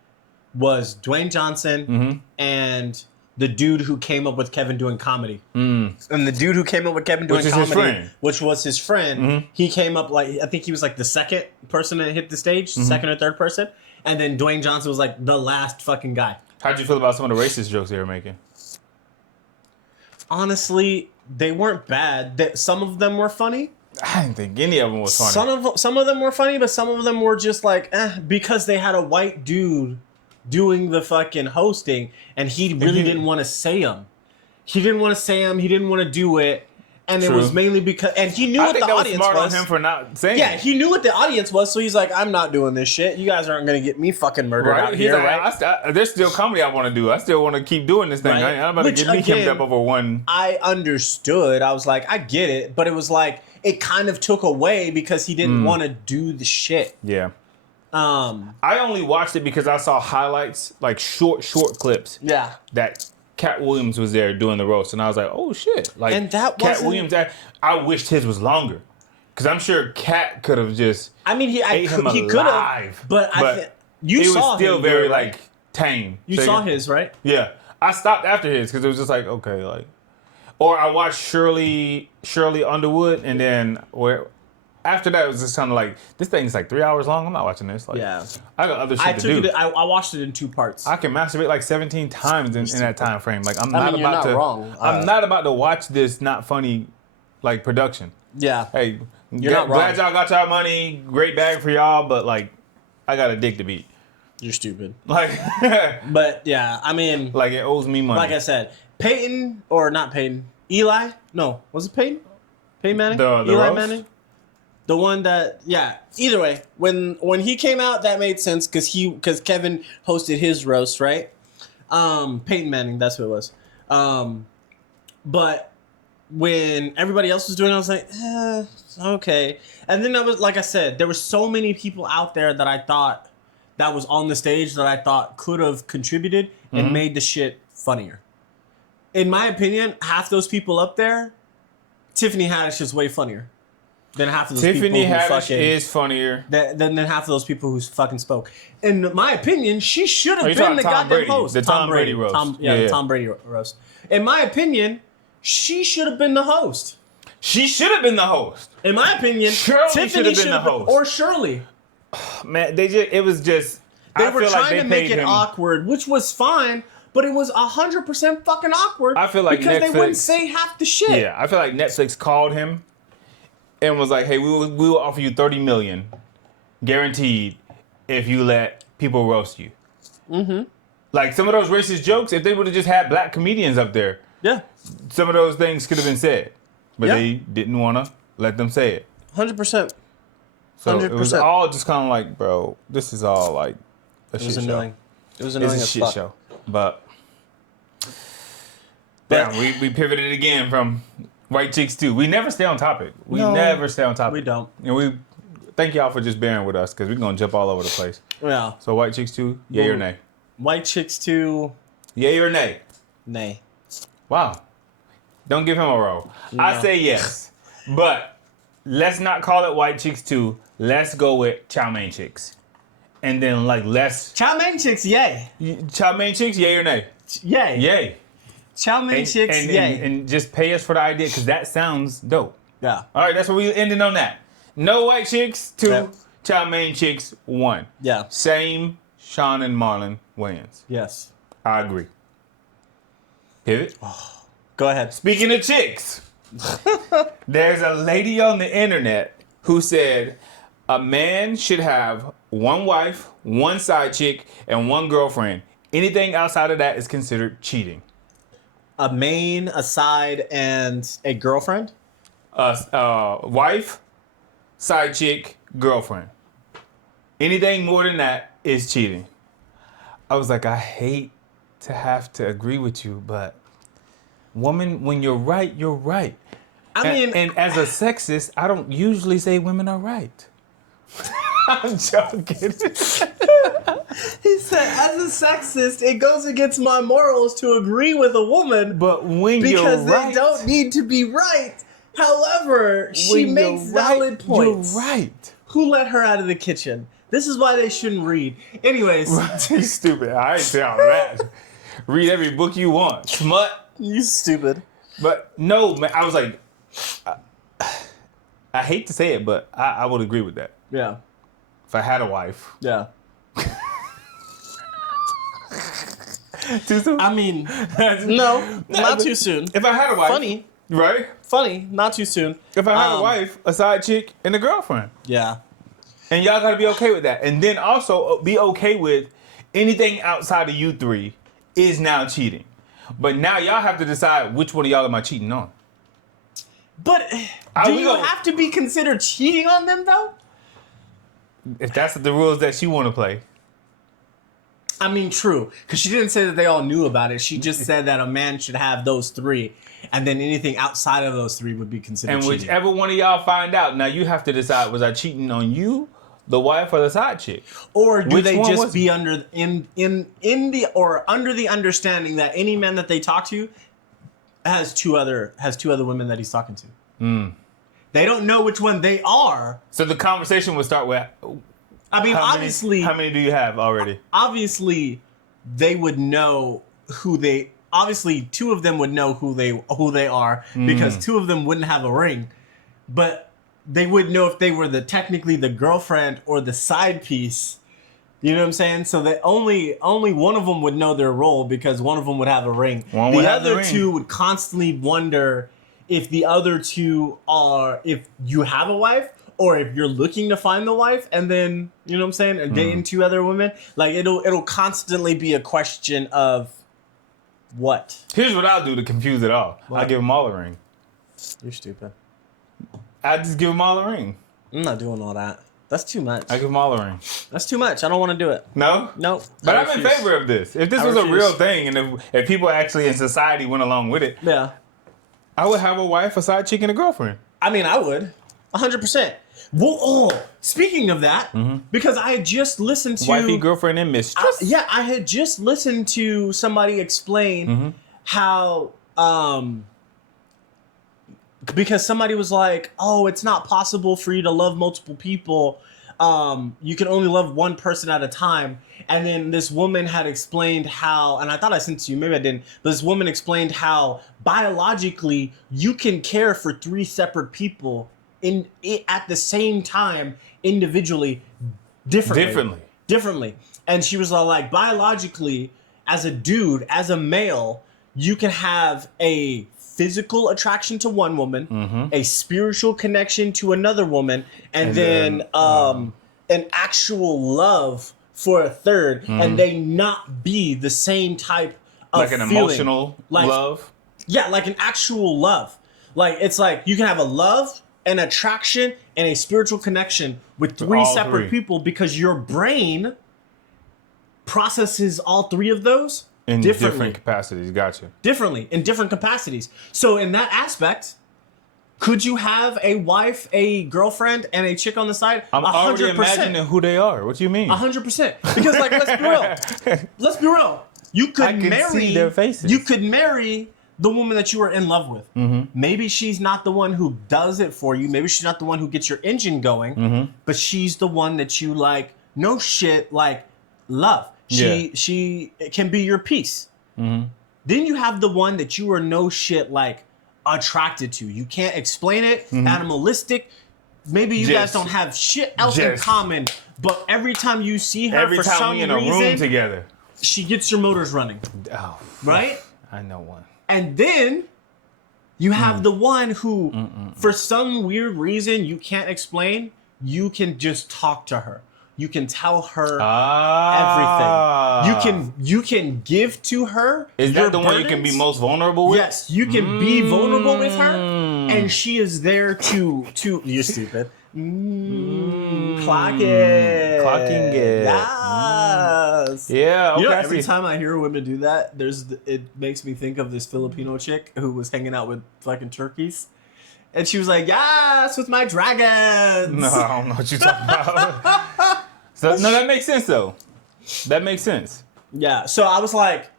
was Dwayne Johnson and the dude who came up with Kevin doing comedy. And the dude who came up with Kevin doing comedy, which was his friend, he came up like, I think he was like the second person that hit the stage, second or third person. And then Dwayne Johnson was like the last fucking guy. How'd you feel about some of the racist jokes they were making? Honestly, they weren't bad. Some of them were funny. I didn't think any of them was funny. Some of them were funny, but some of them were just like, because they had a white dude doing the fucking hosting, and he really didn't want to say them. He didn't want to say them. He didn't want to do it, and True. It was mainly because, and he knew what the audience was. Smart on him for not saying. Yeah, he knew what the audience was, so he's like, "I'm not doing this shit. You guys aren't gonna get me fucking murdered out here." Right? There's still comedy I want to do. I still want to keep doing this thing. Right? I'm about to get me hemmed up over one. I understood. I was like, I get it, but it was like it kind of took away because he didn't want to do the shit. Yeah. I only watched it because I saw highlights, like short clips. Yeah. That Cat Williams was there doing the roast, and I was like, oh shit! Like, and that Cat Williams, I wished his was longer, because I'm sure Cat could have just. I mean, he could have, but you saw it was still him, very right? like tame. You saw his, right? Yeah, I stopped after his because it was just like okay, like, or I watched Shirley Underwood, and then after that, it was just kind of like, this thing's like 3 hours long. I'm not watching this. Like, yeah. I got other shit to do. I watched it in 2 parts. I can masturbate like 17 times in that time frame. Like, I'm not wrong. I'm not about to watch this not funny, like, production. Yeah. Hey, you're not wrong. Glad y'all got y'all money. Great bag for y'all, but, like, I got a dick to beat. You're stupid. Like, but, yeah, I mean. Like, it owes me money. Like I said, Peyton, or not Peyton, Eli? No, was it Peyton? Peyton Manning? The Eli roast? Manning? The one that, yeah. Either way, when he came out, that made sense because Kevin hosted his roast, right? Peyton Manning, that's what it was. But when everybody else was doing it, I was like, okay. And then like I said, there were so many people out there that I thought that was on the stage that I thought could have contributed and made the shit funnier. In my opinion, half those people up there, Tiffany Haddish is way funnier than half of those people. Tiffany Haddish is funnier than half of those people who fucking spoke. In my opinion, she should have been the goddamn host. The Tom Brady roast. The Tom Brady roast. In my opinion, she should have been the host. She should have been the host. In my opinion, Tiffany should have been the host. Or Shirley. Man, it was just... They were trying to make it awkward, which was fine, but it was 100% fucking awkward. I feel like because Netflix, they wouldn't say half the shit. Yeah, I feel like Netflix called him and was like, "Hey, we will offer you $30 million, guaranteed, if you let people roast you." Mm-hmm. Like some of those racist jokes, if they would have just had black comedians up there, some of those things could have been said, but they didn't want to let them say it. 100%. So 100%. It was all just kind of like, bro, this is all like a shit show. Annoying. It was annoying. It's a shit show. But damn, we pivoted again from White Chicks 2. We never stay on topic. We never stay on topic. We don't. And we thank y'all for just bearing with us because we're going to jump all over the place. Yeah. So White Chicks 2, yay or nay? White Chicks 2. Yay or nay? Nay. Wow. Don't give him a roll. No. I say yes. But let's not call it White Chicks 2. Let's go with Chowman Chicks. And then let's... Chowman Chicks, yay. Chowman Chicks, yay or nay? Yay. Yay. Chowman Chicks, yay. And just pay us for the idea because that sounds dope. Yeah. All right, that's what we ending on that. No White Chicks, 2. Chowman Chicks, 1. Yeah. Same Sean and Marlon Wayans. Yes. I agree. Pivot. Go ahead. Speaking of chicks, there's a lady on the internet who said a man should have one wife, one side chick, and one girlfriend. Anything outside of that is considered cheating. A main, a side, and a girlfriend? Wife, side chick, girlfriend. Anything more than that is cheating. I was like, I hate to have to agree with you, but woman, when you're right, you're right. And as a sexist, I don't usually say women are right. I'm joking. He said, as a sexist, it goes against my morals to agree with a woman. But when you're right, because they don't need to be right. However, she makes valid points. You're right. Who let her out of the kitchen? This is why they shouldn't read. Anyways. You stupid. I ain't saying all that. Read every book you want. Smut. You stupid. But no, man, I was like, I hate to say it, but I would agree with that. Yeah. If I had a wife. Yeah. Too soon? I mean, no, not too soon. If I had a wife. Funny. Right? Funny, not too soon. If I had a wife, a side chick, and a girlfriend. Yeah. And y'all gotta be okay with that. And then also be okay with anything outside of you three is now cheating. But now y'all have to decide which one of y'all am I cheating on. But do you have to be considered cheating on them though? If that's the rules that she want to play. I mean, true. Because she didn't say that they all knew about it. She just said that a man should have those 3. And then anything outside of those 3 would be considered cheating. And whichever one of y'all find out, now you have to decide, was I cheating on you, the wife, or the side chick? Or do they just be under the understanding that any man that they talk to has two other women that he's talking to? Mm. They don't know which one they are. So the conversation would start with, I mean, obviously, how many do you have already? Obviously, they would know who they. Obviously, 2 of them would know who they are because 2 of them wouldn't have a ring, but they would know if they were technically the girlfriend or the side piece. You know what I'm saying? So that only one of them would know their role because one of them would have a ring. The other 2 would constantly wonder if the other 2 are, if you have a wife or if you're looking to find the wife, and then, you know what I'm saying, or dating 2 other women. Like it'll constantly be a question of what? Here's what I'll do to confuse it all. I'll give them all a ring. You're stupid. I just give them all a ring. I'm not doing all that. That's too much. I give them all a ring. That's too much. I don't want to do it. No? No. But I'm in favor of this. If this was a real thing and if people actually in society went along with it, yeah, I would have a wife, a side chick, and a girlfriend. I mean, I would. 100%. Well, speaking of that, because I had just listened to... Wifey, girlfriend, and mistress. I had just listened to somebody explain how... because somebody was like, oh, it's not possible for you to love multiple people. You can only love one person at a time. And then this woman had explained how, and I thought I sent it to you, maybe I didn't, but this woman explained how biologically you can care for 3 separate people at the same time, individually, differently. And she was all like, biologically, as a dude, as a male, you can have a physical attraction to one woman, a spiritual connection to another woman, and then an actual love for a third, and they not be the same type of like an feeling. Emotional love. Yeah, like an actual love. Like it's like you can have a love, an attraction, and a spiritual connection with 3 separate people because your brain processes all 3 of those in different capacities. Gotcha. Differently, in different capacities. So in that aspect, could you have a wife, a girlfriend, and a chick on the side? I'm 100%. already imagining who they are. What do you mean? 100%. Because like, let's be real. Let's be real. You could see their faces. You could marry the woman that you are in love with. Maybe she's not the one who does it for you. Maybe she's not the one who gets your engine going. But she's the one that you like, no shit, like love. She can be your piece. Then you have the one that you are no shit like attracted to. You can't explain it. Animalistic. Maybe you guys don't have shit else in common. But every time you see her, for some reason, in a room together, she gets your motors running. Oh, right? I know one. And then you have the one who, for some weird reason you can't explain, you can just talk to her. You can tell her everything. You can give to her. Is that the one you can be most vulnerable with? Yes, you can be vulnerable with her, and she is there to. You're stupid. Clock it. Clocking it. Yes. Yeah. Okay. You know, every time I hear women do that, it makes me think of this Filipino chick who was hanging out with fucking turkeys. And she was like, yes, with my dragons. No, I don't know what you're talking about. No, that makes sense, though. That makes sense. Yeah, so I was like,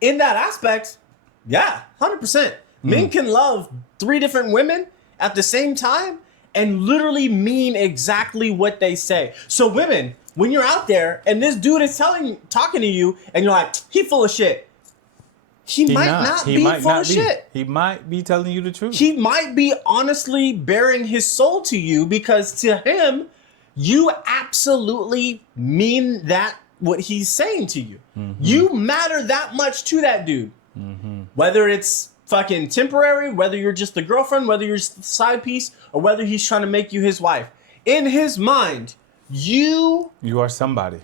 in that aspect, yeah, 100%. Men can love 3 different women at the same time and literally mean exactly what they say. So women, when you're out there and this dude is talking to you and you're like, he full of shit. He might not be full of shit. He might be telling you the truth. He might be honestly bearing his soul to you because to him, you absolutely mean that what he's saying to you. You matter that much to that dude. Whether it's fucking temporary, whether you're just the girlfriend, whether you're just the side piece, or whether he's trying to make you his wife. In his mind, you are somebody.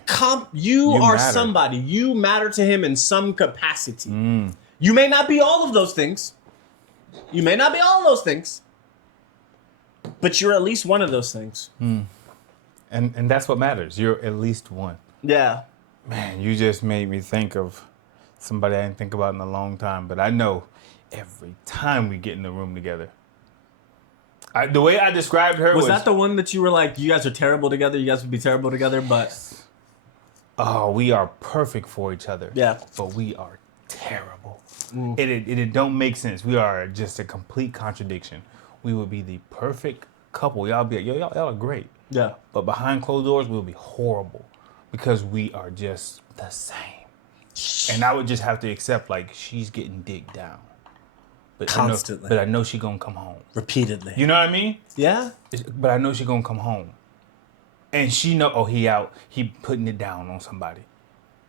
You are matter. Somebody. You matter to him in some capacity. You may not be all of those things. But you're at least one of those things. And that's what matters. You're at least one. Yeah. Man, you just made me think of somebody I didn't think about in a long time. But I know every time we get in the room together, the way I described her was that the one that you were like, you guys are terrible together, you guys would be terrible together, but... Oh, we are perfect for each other. Yeah. But we are terrible. It don't make sense. We are just a complete contradiction. We would be the perfect couple. Y'all are great. Yeah. But behind closed doors, we'll be horrible because we are just the same. And I would just have to accept, like, she's getting digged down. But constantly. I know she gonna come home. Repeatedly. You know what I mean? Yeah. But I know she gonna come home. And she know, oh, he out. He putting it down on somebody.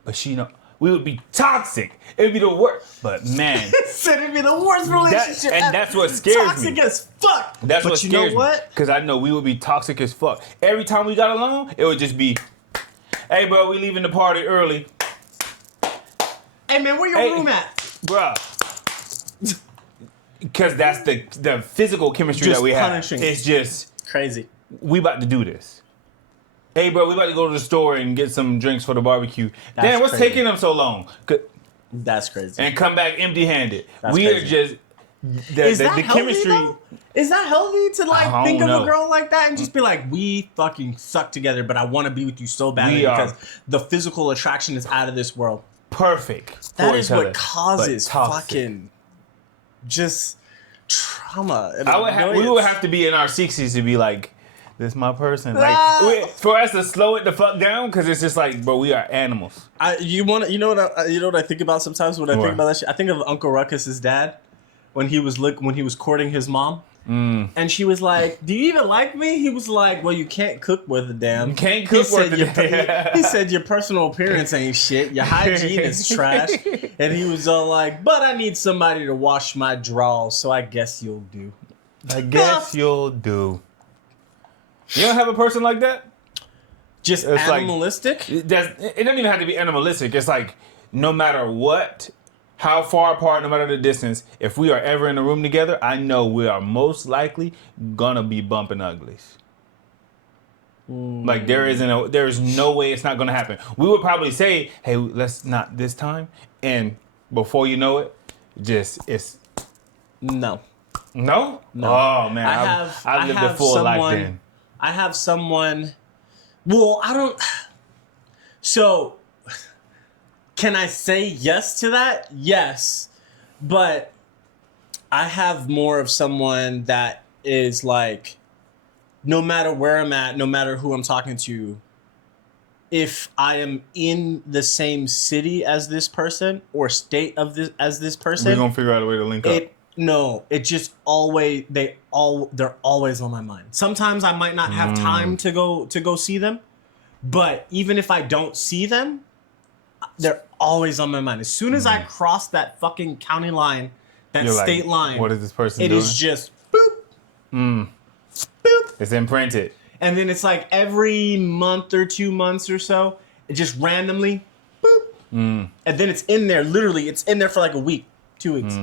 But she know, we would be toxic. It would be the worst. But man. It'd be the worst relationship ever. That's what scares toxic me. Toxic as fuck. That's what scares me. But you know what? Because I know we would be toxic as fuck. Every time we got along, it would just be, hey, bro, we leaving the party early. Hey, man, where your room at? Bruh. Because that's the physical chemistry just that we have. Punishing. It's just crazy. We about to do this. Hey, bro, we about to go to the store and get some drinks for the barbecue. That's Damn, what's crazy. taking them so long? That's crazy. And come back empty-handed. That's we crazy. are just, Is that healthy, chemistry. Though? Is that healthy to like think of a girl like that and just be like, we fucking suck together, but I want to be with you so badly because the physical attraction is out of this world. Perfect. That is what causes fucking just trauma. We would have to be in our 60s to be like, this is my person. Like for us to slow it the fuck down, because it's just like, bro, we are animals. You know what I think about sometimes when I think about that shit? I think of Uncle Ruckus's dad when he was courting his mom. And she was like, do you even like me? He was like, well, you can't cook worth a damn. You can't cook worth a damn. He said your personal appearance ain't shit. Your hygiene is trash. And he was all like, but I need somebody to wash my drawers, so I guess you'll do. I guess you'll do. You don't have a person like that? Just it's animalistic? Like, it doesn't even have to be animalistic. It's like, no matter what, how far apart, no matter the distance, if we are ever in a room together, I know we are most likely gonna be bumping uglies. Like there is no way it's not gonna happen. We would probably say, hey, let's not this time. And before you know it, it's no. No? Oh man, I lived a full life then. I have someone. Well, I don't. So, can I say yes to that? Yes, but I have more of someone that is like, no matter where I'm at, no matter who I'm talking to, if I am in the same city as this person or state as this person, we're gonna figure out a way to link up. No, it just always they're always on my mind. Sometimes I might not have time to go see them, but even if I don't see them, they're always on my mind. As soon as I cross that fucking county line, that state line, what is this person doing? It is just boop, boop. It's imprinted. And then it's like every month or 2 months or so, it just randomly boop. And then it's in there, literally, it's in there for like a week, 2 weeks.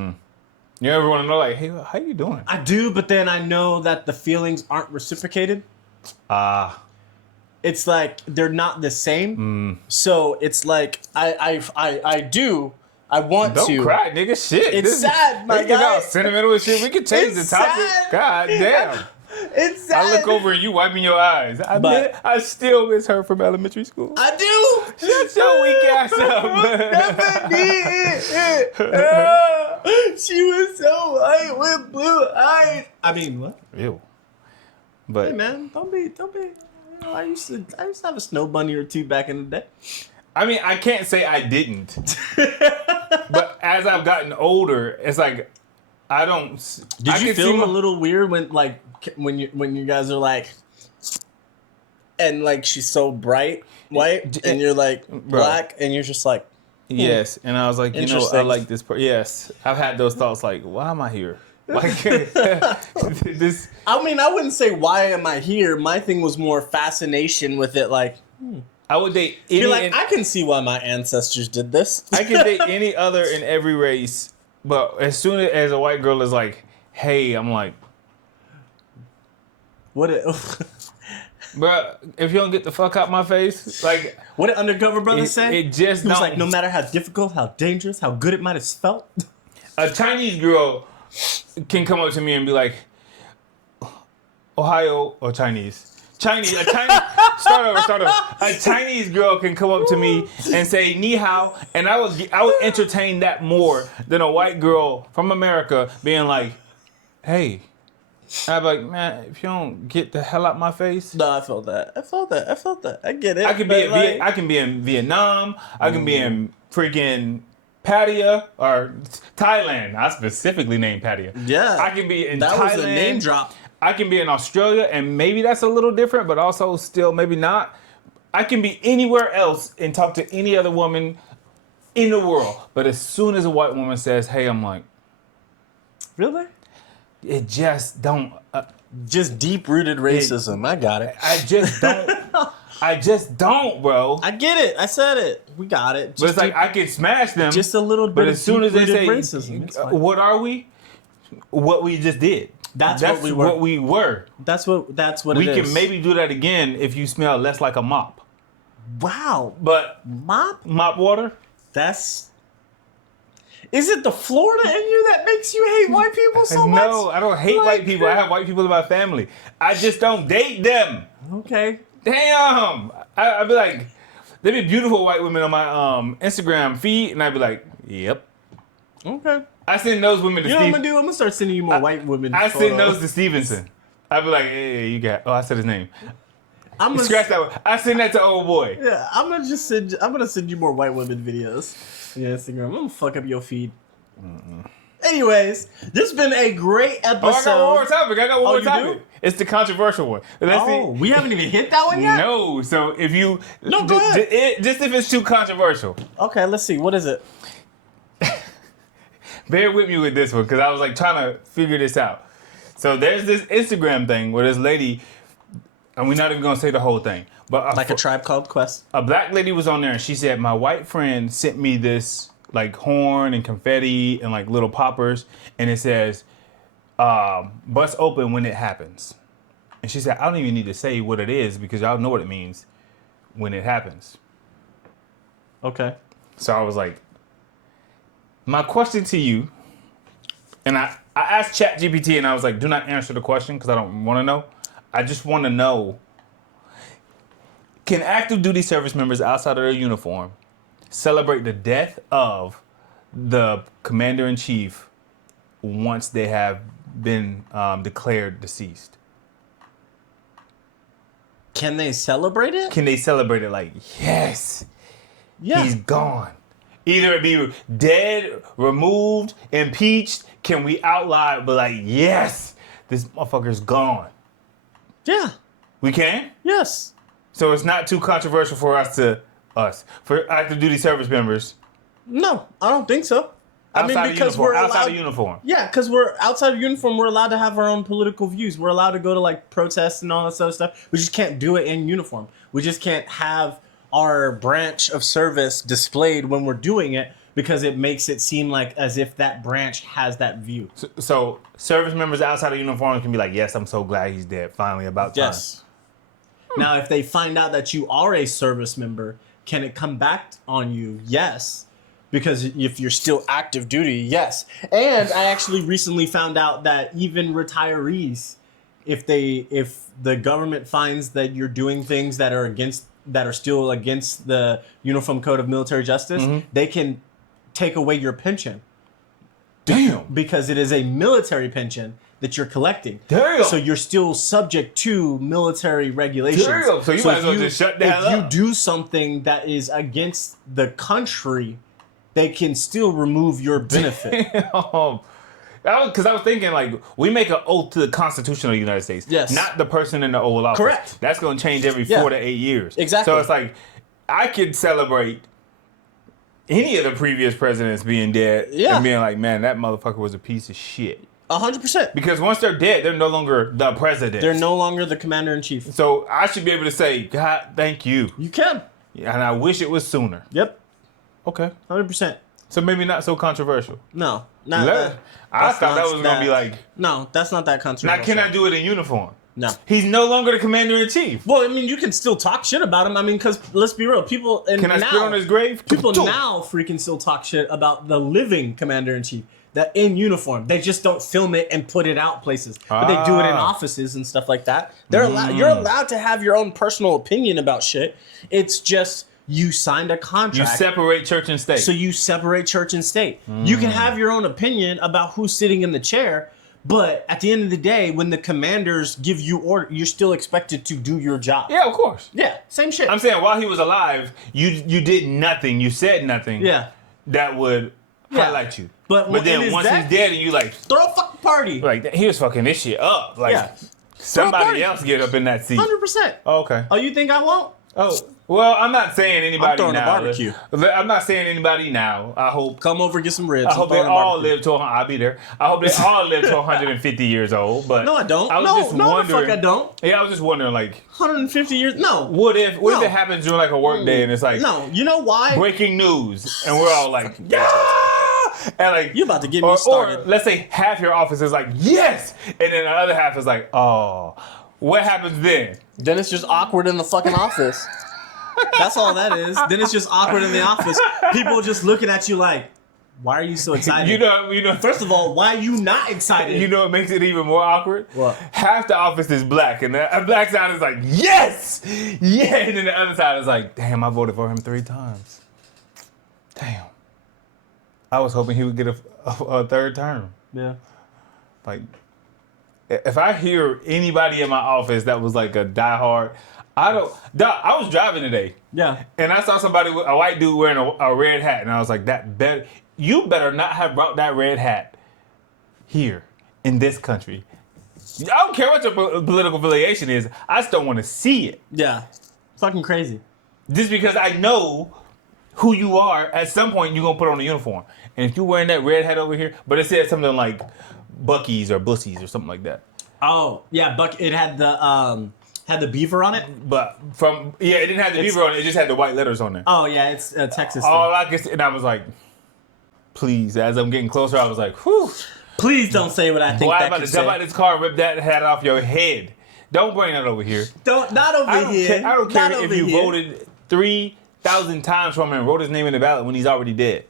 You ever want to know, like, hey, how you doing? I do, but then I know that the feelings aren't reciprocated. It's like they're not the same. So it's like I want to. Don't cry, nigga. Shit. It's sad, my guy. About sentimental and shit. We can change the topic. Sad. God damn. It's sad. I look over and you wiping your eyes. I still miss her from elementary school. I do. Shut your weak ass up. She was so white with blue eyes. I mean, what? Ew. But hey, man, don't be. I used to have a snow bunny or two back in the day. I mean, I can't say I didn't. But as I've gotten older, it's like I don't. Did you feel a little weird when you guys are like, and like she's so bright white and you're like black and you're just like, yes, and I was like, you know, I like this part. Yes, I've had those thoughts like, why am I here? Like this. I mean, I wouldn't say why am I here. My thing was more fascination with it. Like, I would date any. You're like, I can see why my ancestors did this. I can date any other in every race, but as soon as a white girl is like, hey, I'm like, what? Bro, if you don't get the fuck out my face, like, what did Undercover Brother say? It just he was like, no matter how difficult, how dangerous, how good it might have felt. A Chinese girl can come up to me and be like, Ohio or Chinese. Start over. A Chinese girl can come up to me and say ni hao, and I would entertain that more than a white girl from America being like, hey. I'd be like, man, if you don't get the hell out my face. No, I felt that. I get it. I can be in Vietnam. I can be in freaking Pattaya or Thailand. I specifically named Pattaya. Yeah. I can be in Thailand. That was a name drop. I can be in Australia, and maybe that's a little different, but also still maybe not. I can be anywhere else and talk to any other woman in the world. But as soon as a white woman says, hey, I'm like, really? It just don't. Just deep-rooted racism. I got it. I just don't, bro. I get it. I said it. We got it. But it's like I can smash them. Just a little bit. But as soon as they say racism, what are we? What we just did. That's what we were. That's what it is. We can maybe do that again if you smell less like a mop. Wow. But mop water. Is it the Florida in you that makes you hate white people so much? No, I don't hate white people. I have white people in my family. I just don't date them. Okay. Damn. I'd be like, there'd be beautiful white women on my Instagram feed, and I'd be like, yep. Okay. I send those women to You know what I'm gonna do? I'm gonna start sending you more white women. I send those to Stevenson. I'd be like, hey, you got. Oh, I said his name. I'm gonna Scratch that one. I send that to old boy. Yeah, I'm gonna send you more white women videos on your Instagram. I'm gonna fuck up your feed. Anyways, this has been a great episode. Oh, I got one more topic. I got one more topic. Do? It's the controversial one. We haven't even hit that one yet? No. So if you... No, go ahead. Just if it's too controversial. Okay, let's see. What is it? Bear with me with this one, because I was like trying to figure this out. So there's this Instagram thing where this lady... And we're not even going to say the whole thing. But Like a Tribe Called Quest? A black lady was on there, and she said, my white friend sent me this like horn and confetti and like little poppers, and it says, bust open when it happens. And she said, I don't even need to say what it is because y'all know what it means when it happens. Okay. So I was like, my question to you, and I asked ChatGPT, and I was like, do not answer the question because I don't want to know. I just want to know, can active duty service members outside of their uniform celebrate the death of the commander-in-chief once they have been declared deceased? Can they celebrate it? Can they celebrate it like, yes, Yeah. he's gone? Either it be dead, removed, impeached. Can we outlaw it, but like, yes, this motherfucker's gone? Yeah. We can? Yes. So it's not too controversial for for active duty service members. No, I don't think so. Outside of uniform. Yeah, because we're outside of uniform, we're allowed to have our own political views. We're allowed to go to like protests and all that sort of stuff. We just can't do it in uniform. We just can't have our branch of service displayed when we're doing it because it makes it seem like as if that branch has that view. So service members outside of uniform can be like, yes, I'm so glad he's dead. Finally, about time. Yes. Now, if they find out that you are a service member, can it come back on you? Yes. Because if you're still active duty, yes. And I actually recently found out that even retirees, if the government finds that you're doing things that are still against the Uniform Code of Military Justice, they can take away your pension. Damn. Because it is a military pension that you're collecting. Damn. So you're still subject to military regulations. Damn. So you might as well just shut the hell up. If you do something that is against the country, they can still remove your benefit. Because I was thinking, like, we make an oath to the Constitution of the United States. Yes. Not the person in the Oval Office. Correct. That's going to change every 4 to 8 years. Exactly. So it's like, I could celebrate any of the previous presidents being dead and being like, man, that motherfucker was a piece of shit. 100%. Because once they're dead, they're no longer the president. They're no longer the commander-in-chief. So I should be able to say, God, thank you. You can. And I wish it was sooner. Yep. Okay. 100%. So maybe not so controversial. No. I thought that was going to be like... No, that's not that controversial. Now, can I do it in uniform? No. He's no longer the commander-in-chief. Well, I mean, you can still talk shit about him. I mean, because let's be real. People... Can I spit on his grave? People now freaking still talk shit about the living commander-in-chief. That in uniform, they just don't film it and put it out places, but they do it in offices and stuff like that. They're allowed. You're allowed to have your own personal opinion about shit. It's just you signed a contract. You separate church and state. So you separate church and state. You can have your own opinion about who's sitting in the chair, but at the end of the day, when the commanders give you order, you're still expected to do your job. Yeah, of course. Yeah, same shit. I'm saying while he was alive, you did nothing. You said nothing. Yeah. That would highlight you. But then once he's dead and you like throw a fucking party. Like he was fucking this shit up. Like somebody else get up in that seat. 100%. Oh, okay. Oh, you think I won't? Oh. Well, I'm not saying anybody I'm throwing now. a barbecue. I'm not saying anybody now. I hope come over, get some ribs. I hope they all live to. I'll be there. I hope they all live to 150 years old. But no, I don't. I was just wondering. The fuck I don't. Yeah, I was just wondering, like 150 years. No. What if it happens during like a work day and it's like no? You know why? Breaking news, and we're all like, yeah. And like you about to get me started. Or let's say half your office is like, yes, and then the other half is like, oh. What happens then? Then it's just awkward in the fucking office. That's all that is. Then it's just awkward in the office. People just looking at you like, Why are you so excited? You know. First of all, why are you not excited? You know what makes it even more awkward? What? Half the office is black, and the black side is like, yes! Yeah! And then the other side is like, damn, I voted for him 3 times. Damn. I was hoping he would get a third term. Yeah. Like, if I hear anybody in my office that was like a diehard, I was driving today. Yeah. And I saw somebody, a white dude wearing a red hat, and I was like, you better not have brought that red hat here in this country. I don't care what your political affiliation is. I just don't want to see it. Yeah. Fucking crazy. Just because I know who you are, at some point you're going to put on a uniform. And if you're wearing that red hat over here, but it said something like Bucky's or Bussies or something like that. Oh, yeah. It had the beaver on it? But it didn't have the beaver on it. It just had the white letters on there. Oh, yeah. It's a Texas All thing. I could see, and I was like, please, as I'm getting closer, I was like, whew. Please don't say what I think. Boy, I'm that about could to jump say. out this car and rip that hat off your head. Don't bring that over here. Not over here. I don't care Not if over you here. voted 3,000 times for him and wrote his name in the ballot when he's already dead.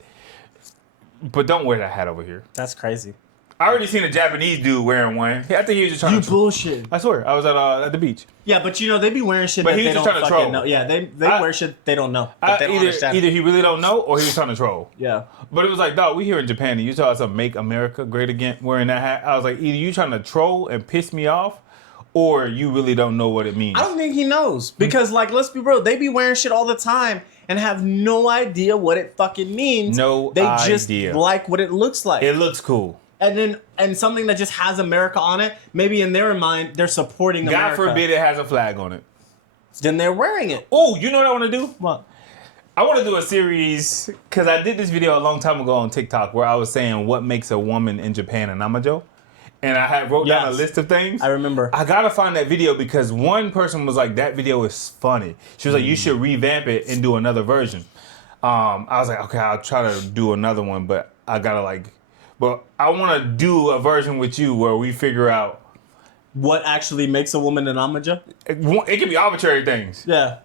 But don't wear that hat over here. That's crazy. I already seen a Japanese dude wearing one. I think he was just trying You to bullshit. I swear, I was at the beach. Yeah, but they be wearing shit But that he they was don't just trying to fucking troll. know. Yeah, they wear shit they don't know. But they don't understand. Either he really don't know or he was trying to troll. Yeah. But it was like, dog, we here in Japan and you saw us Make America Great Again wearing that hat. I was like, either you trying to troll and piss me off or you really don't know what it means. I don't think he knows. Because, let's be real, they be wearing shit all the time and have no idea what it fucking means. They just like what it looks like. It looks cool. And something that just has America on it, maybe in their mind, they're supporting America. God forbid it has a flag on it. Then they're wearing it. Oh, you know what I want to do? What? I want to do a series, because I did this video a long time ago on TikTok where I was saying what makes a woman in Japan an amajo. And I had wrote down a list of things. I remember. I got to find that video because one person was like, that video is funny. She was like, you should revamp it and do another version. I was like, okay, I'll try to do another one, but I got to but I want to do a version with you where we figure out what actually makes a woman an amaja. It can be arbitrary things. Yeah.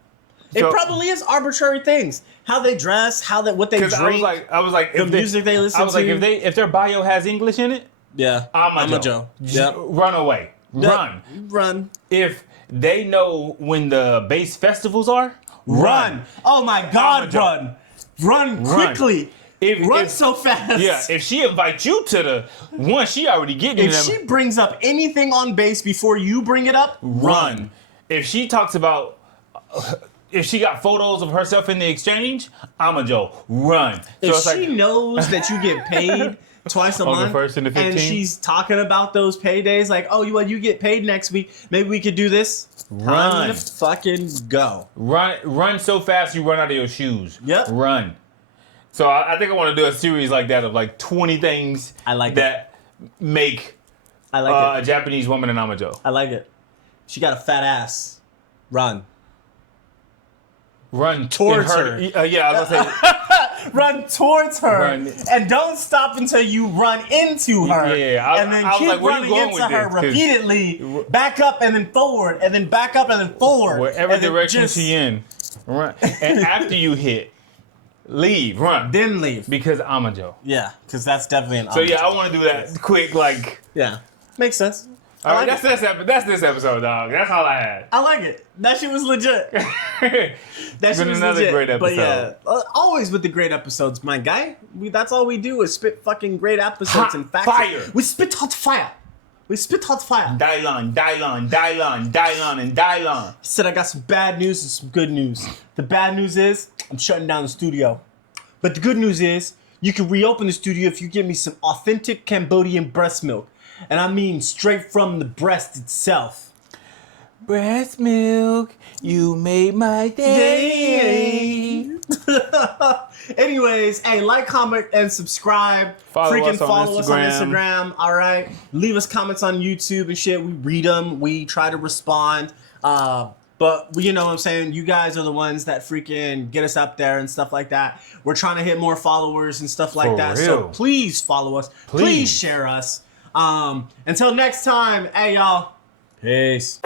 It probably is arbitrary things. How they dress, what they drink. I was like, the music they listen to. I was like, if their bio has English in it, yeah, amajo. Yep. Run away. Yep. Run. If they know when the base festivals are, run. Oh my God, amajo. Run quickly. Run so fast. Yeah, if she invites you to the one, she already getting If she brings up anything on base before you bring it up, run. If she talks about, if she got photos of herself in the exchange, amajo, run. If she knows that you get paid twice a month, the 1st and the 15th, and she's talking about those paydays, like, oh, you get paid next week, maybe we could do this. Run. Time to fucking go. Run so fast you run out of your shoes. Yep. Run. So I think I want to do a series like that of 20 things that make a Japanese woman an amajo. I like it. She got a fat ass. Run. Run towards her. Yeah, I was going to say. Run towards her. Run. And don't stop until you run into her. Yeah, and then keep running into her repeatedly. Back up and then forward. And then back up and then forward. Wherever direction she in. Run. And after you hit, leave, run. Then leave. Because amajo. Yeah, because that's definitely an amajo. So yeah, I want to do that quick, Yeah, makes sense. All right, that's this episode, dog. That's all I had. I like it. That shit was legit. That shit was another legit. great episode. But yeah, always with the great episodes, my guy. That's all we do is spit fucking great episodes hot and facts. Fire. We spit hot fire. We spit hot fire. Dylon, and Dylon. He said I got some bad news and some good news. The bad news is I'm shutting down the studio. But the good news is you can reopen the studio if you give me some authentic Cambodian breast milk. And I mean straight from the breast itself. Breast milk, you made my day. Anyways, hey, like, comment, and subscribe. Follow us on Instagram. All right. Leave us comments on YouTube and shit. We read them. We try to respond. But you know what I'm saying? You guys are the ones that freaking get us up there and stuff like that. We're trying to hit more followers and stuff like that. Real. So please follow us. Please share us. Until next time, hey, y'all. Peace.